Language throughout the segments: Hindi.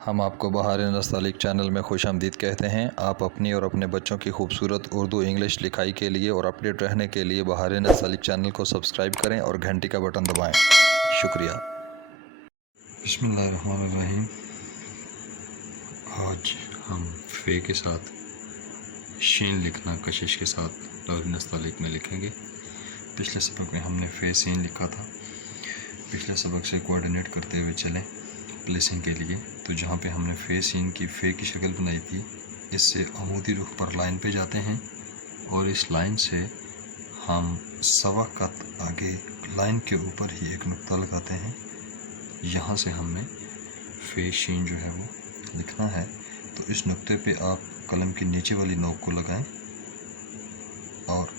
हम आपको बहार नस्तालिक चैनल में खुशामदीद कहते हैं। आप अपनी और अपने बच्चों की खूबसूरत उर्दू इंग्लिश लिखाई के लिए और अपडेट रहने के लिए बहार नस्तालिक चैनल को सब्सक्राइब करें और घंटी का बटन दबाएं। शुक्रिया। बिस्मिल्लाहिर्रहमानिर्रहीम। आज हम फ़े के साथ शीन लिखना कशिश के साथ बहार नस्तालिक में लिखेंगे। पिछले सबक में हमने फ़े सीन लिखा था। पिछले सबक से कोऑर्डिनेट करते हुए चलें प्लेसिंग के लिए। तो जहाँ पे हमने फ़े सीन की फ़े की शक्ल बनाई थी, इससे अमूदी रुख पर लाइन पे जाते हैं और इस लाइन से हम सवा कत आगे लाइन के ऊपर ही एक नुक्ता लगाते हैं। यहाँ से हमने फ़े शीन जो है वो लिखना है। तो इस नुक्ते पे आप कलम की नीचे वाली नोक को लगाएं और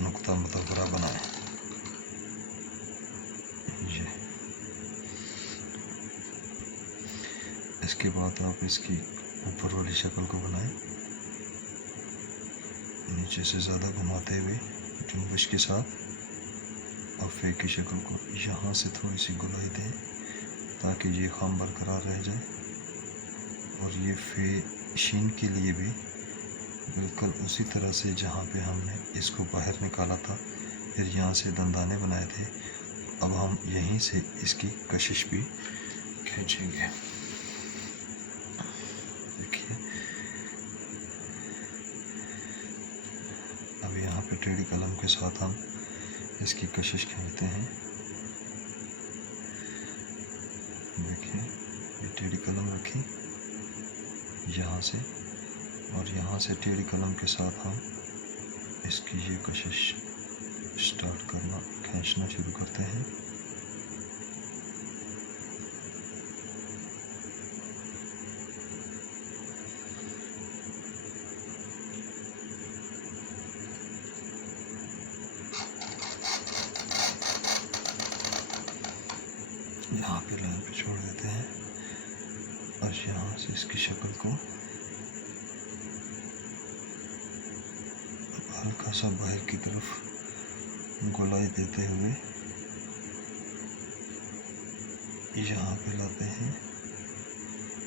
नुक्ता मुतव्वरा बनाएं। ये इसके बाद आप इसकी ऊपर वाली शक्ल को बनाएं, नीचे से ज़्यादा घुमाते हुए जुम्बश के साथ। और फ़े की शक्ल को यहाँ से थोड़ी सी गुलाई दें ताकि ये खाम बरकरार रह जाए। और ये फ़े शीन के लिए भी बिल्कुल उसी तरह से जहाँ पे हमने इसको बाहर निकाला था, फिर यहाँ से दंदाने बनाए थे, अब हम यहीं से इसकी कशिश भी खींचेंगे। देखिए अब यहाँ पे टेढ़ी कलम के साथ हम इसकी कशिश खींचते हैं। देखिए ये टेढ़ी कलम रखी यहाँ से, और यहाँ से टेढ़ी कलम के साथ हम इसकी ये कशिश स्टार्ट करना खींचना शुरू करते हैं। यहाँ पे लाइन पे छोड़ देते हैं और यहाँ से इसकी शक्ल को हल्का सा बाहर की तरफ गोलाई देते हुए यहाँ पे लाते हैं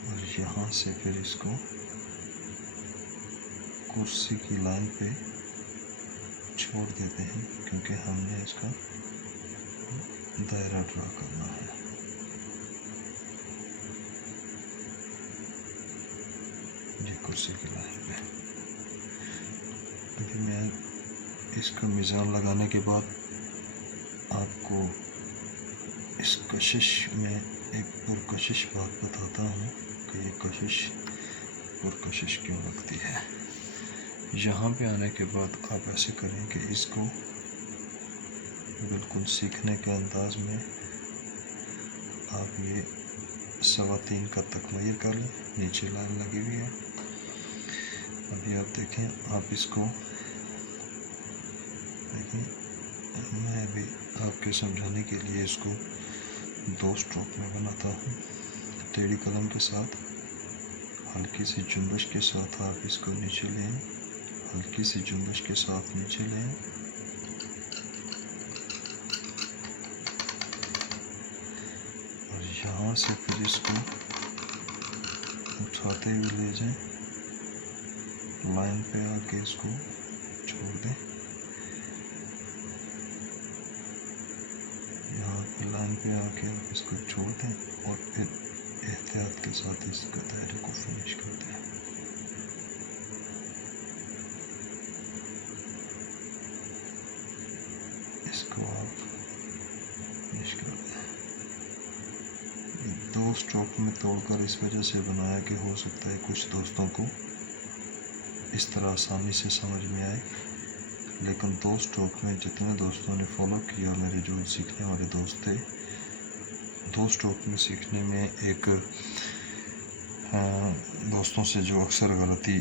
और यहाँ से फिर इसको कुर्सी की लाइन पे छोड़ देते हैं, क्योंकि हमने इसका दायरा ड्रा करना है। ये कुर्सी की लाइन पे अभी मैं इसका मिज़ान लगाने के बाद आपको इस कशिश में एक पुरकशिश बात बताता हूँ कि ये कशिश पुरकशिश क्यों लगती है। यहाँ पे आने के बाद आप ऐसे करें कि इसको बिल्कुल सीखने के अंदाज में आप ये 3.25 का तकमीर कर लें। नीचे लाइन लगी हुई है। अभी आप देखें, आप इसको देखें, मैं अभी आपके समझाने के लिए इसको 2 स्ट्रोक में बनाता हूँ। टेढ़ी कलम के साथ हल्की सी जुम्बश के साथ आप इसको नीचे लें, हल्की सी जुम्बश के साथ नीचे लें और यहाँ से फिर इसको उठाते हुए ले जाएं, लाइन पे आके इसको छोड़ दें। यहाँ पे लाइन पे आके आप इसको छोड़ दें और फिर एहतियात के साथ इसका दायरे को फिनिश कर दें। इसको आप फिनिश कर दें। 2 स्ट्रोक में तोड़कर इस वजह से बनाया कि हो सकता है कुछ दोस्तों को इस तरह आसानी से समझ में आए, लेकिन 2 स्ट्रोक में जितने दोस्तों ने फॉलो किया, मेरे जो सीखने वाले दोस्त थे, 2 स्ट्रोक में सीखने में एक दोस्तों से जो अक्सर गलती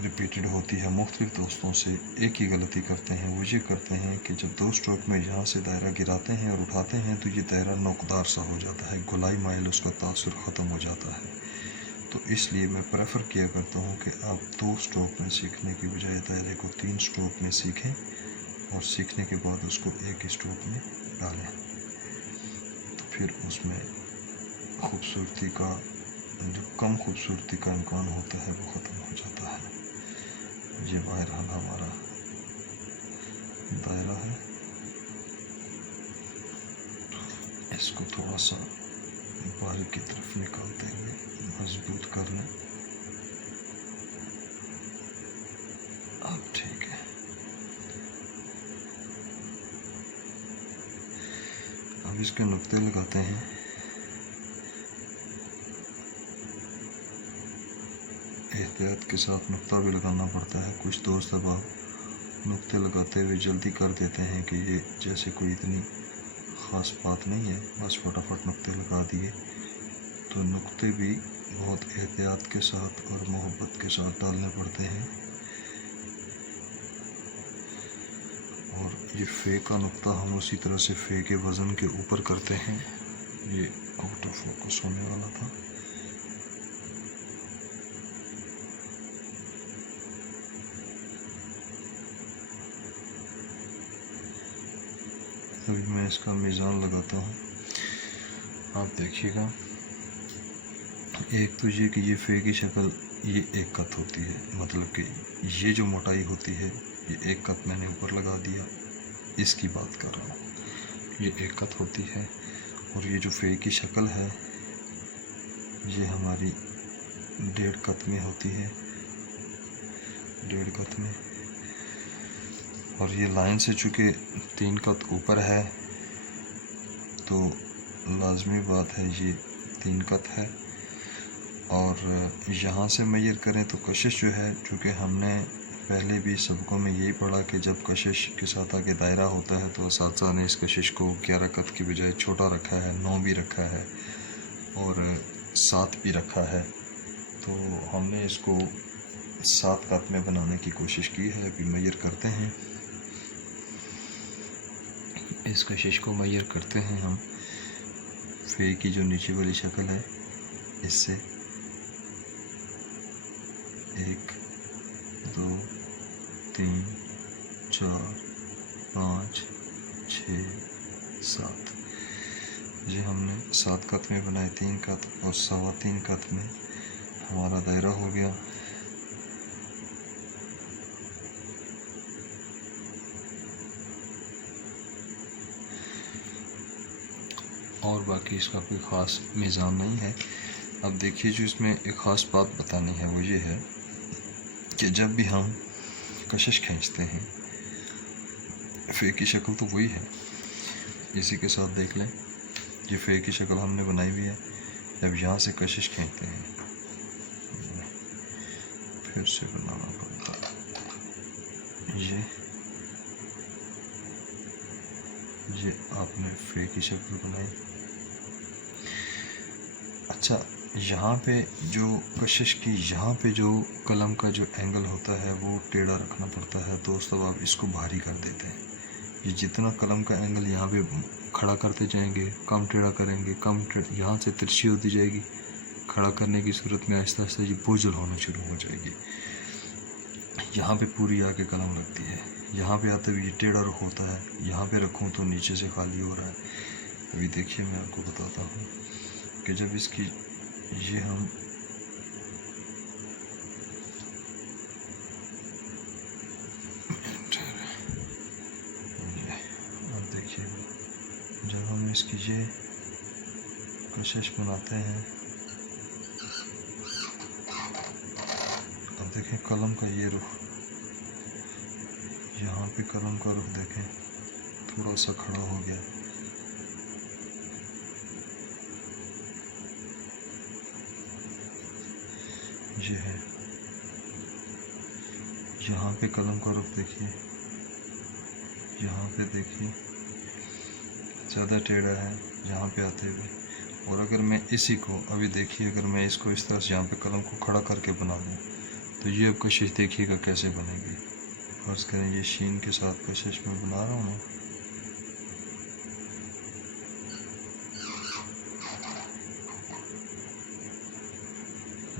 रिपीटेड होती है, मुख्तलिफ दोस्तों से एक ही गलती करते हैं। वो ये करते हैं कि जब 2 स्ट्रोक में यहाँ से दायरा गिराते हैं और उठाते हैं तो ये दायरा नोकदार सा हो जाता है, गुलाई माइल उसका तासुर ख़त्म हो जाता है। तो इसलिए मैं प्रेफर किया करता हूँ कि आप 2 स्ट्रोक में सीखने की बजाय दायरे को 3 स्ट्रोक में सीखें और सीखने के बाद उसको 1 स्ट्रोक में डालें। तो फिर उसमें खूबसूरती का जो कम खूबसूरती का इम्कान होता है वो ख़त्म हो जाता है। ये बहरहाल हमारा दायरा है, इसको थोड़ा सा बाहर की तरफ निकालते हुए मजबूत कर लें। अब ठीक है। अब इसके नुक्ते लगाते हैं। एहतियात के साथ नुक्ता भी लगाना पड़ता है। कुछ दोस्त अब नुक्ते लगाते हुए जल्दी कर देते हैं कि ये जैसे कोई इतनी ख़ास बात नहीं है, बस फटाफट नुक्ते लगा दिए। तो नुक्ते भी बहुत एहतियात के साथ और मोहब्बत के साथ डालने पड़ते हैं। और ये फ़े का नुक्ता हम उसी तरह से फ़े के वज़न के ऊपर करते हैं। ये आउट ऑफ फोकस होने वाला था। अभी मैं इसका मीज़ान लगाता हूँ। आप देखिएगा, एक तो ये कि ये फ़े की शक्ल ये एक कत होती है, मतलब कि ये जो मोटाई होती है ये एक कत मैंने ऊपर लगा दिया, इसकी बात कर रहा हूँ। ये एक कत होती है। और ये जो फ़े की शक्ल है ये हमारी 1.5 कत में होती है, 1.5 कत में। और ये लाइन से चूँकि 3 कत ऊपर है तो लाजमी बात है ये 3 कत है। और यहाँ से मेजर करें तो कशिश जो है, चूँकि हमने पहले भी सबकों में यही पढ़ा कि जब कशिश के साथ आगे दायरा होता है तो असातिज़ा ने इस कशिश को 11 कत की बजाय छोटा रखा है, 9 भी रखा है और 7 भी रखा है। तो हमने इसको 7 कत में बनाने की कोशिश की है। अभी मेजर करते हैं, इस कशिश को मेजर करते हैं हम। फ़े की जो नीचे वाली शक्ल है इससे 1 2 3 4 5 6 7 ये हमने 7 कत में बनाए, 3 कत और 3.25 कत में हमारा दायरा हो गया। और बाकी इसका कोई ख़ास मीज़ान नहीं है। अब देखिए, जो इसमें एक ख़ास बात बतानी है वो ये है कि जब भी हम कशिश खींचते हैं, फ़े की शक्ल तो वही है, इसी के साथ देख लें। ये फ़े की शक्ल हमने बनाई हुई है। जब यहाँ से कशिश खींचते हैं, फिर से बनाना पड़ता है। ये आपने फ़े की शक्ल बनाई। अच्छा, यहाँ पे जो कशिश की यहाँ पे जो कलम का जो एंगल होता है वो टेढ़ा रखना पड़ता है। दोस्त अब आप इसको भारी कर देते हैं। ये जितना कलम का एंगल यहाँ पे खड़ा करते जाएंगे, कम टेढ़ा करेंगे, यहाँ से तिरछी होती जाएगी। खड़ा करने की सूरत में आहिस्ता आहिस्ता ये बोझल होना शुरू हो जाएगी। यहाँ पे पूरी आके कलम लगती है, यहाँ पे आते हुए ये टेढ़ा रुख होता है। यहाँ पे रखूँ तो नीचे से खाली हो रहा है। अभी देखिए, मैं आपको बताता हूँ कि जब इसकी ये हम अब देखिए, जब हम इसकी ये कशिश बनाते हैं, अब देखें कलम का ये रुख, यहाँ पे कलम का रुख देखें थोड़ा सा खड़ा हो गया। ये है, यहाँ पे कलम का रुख देखिए, यहाँ पे देखिए ज़्यादा टेढ़ा है यहाँ पे आते हुए। और अगर मैं इसी को अभी देखिए, अगर मैं इसको इस तरह से यहाँ पे कलम को खड़ा करके बना दूँ तो ये अब कशिश देखिएगा कैसे बनेगी। फर्ज करें ये शीन के साथ कशिश में बना रहा हूँ,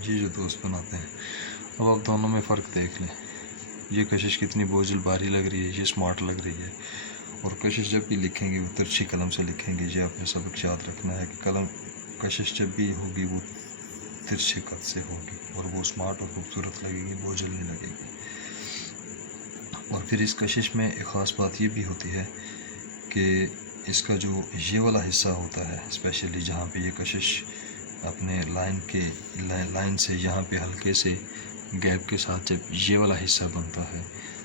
ये जो दोस्त बनाते हैं। अब आप दोनों में फ़र्क देख लें, ये कशिश कितनी बोझल भारी लग रही है, ये स्मार्ट लग रही है। और कशिश जब भी लिखेंगे वो तिरछी कलम से लिखेंगे। ये आपने सबक याद रखना है कि कलम कशिश जब भी होगी वो तिरछे कद से होगी और वो स्मार्ट और खूबसूरत लगेगी, बोझल नहीं लगेगी। और फिर इस कशिश में एक ख़ास बात ये भी होती है कि इसका जो ये वाला हिस्सा होता है, स्पेशली जहाँ पे ये कशिश अपने लाइन से यहाँ पे हल्के से गैप के साथ जब ये वाला हिस्सा बनता है,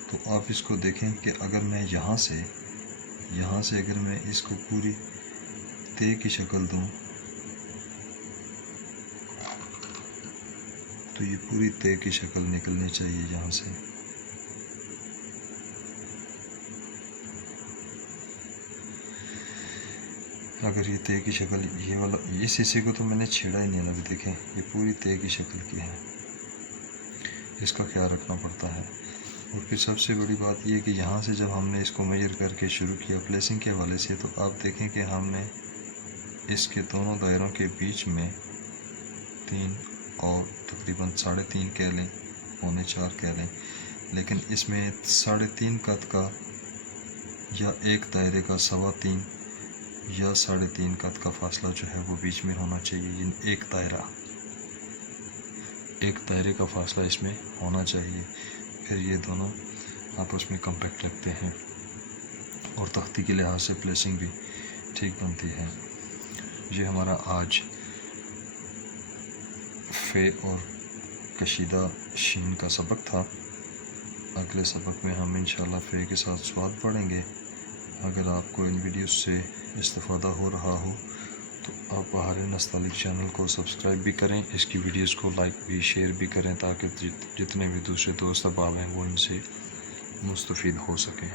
तो आप इसको देखें कि अगर मैं यहाँ से अगर मैं इसको पूरी ते की शक्ल दूँ तो ये पूरी ते की शक्ल निकलनी चाहिए यहाँ से। अगर ये ते की शक्ल ये वाला, इस हिस्से को तो मैंने छेड़ा ही नहीं, अभी देखें ये पूरी ते की शक्ल की है, इसका ख्याल रखना पड़ता है। और फिर सबसे बड़ी बात यह कि यहाँ से जब हमने इसको मेजर करके शुरू किया प्लेसिंग के हवाले से, तो आप देखें कि हमने इसके दोनों दायरों के बीच में 3 और तकरीबन 3.5 कह लें, 3.25 कह लें, लेकिन इसमें 3.5 कद का या एक दायरे का 3.25 या 3.5 कद का फासला जो है वो बीच में होना चाहिए। एक दायरे का फासला इसमें होना चाहिए, फिर ये दोनों आपस में कम्पैक्ट लगते हैं और तख्ती के लिहाज से प्लेसिंग भी ठीक बनती है। ये हमारा आज फे और कशीदा शीन का सबक था। अगले सबक में हम इंशाल्लाह फे के साथ स्वाद पढ़ेंगे। अगर आपको इन वीडियोस से इस्तिफ़ादा हो रहा हो तो आप बहारे नस्तालिक चैनल को सब्सक्राइब भी करें, इसकी वीडियोस को लाइक भी शेयर भी करें ताकि जितने भी दूसरे दोस्त अहबाब हैं वो इनसे मुस्तफ़ीद हो सकें।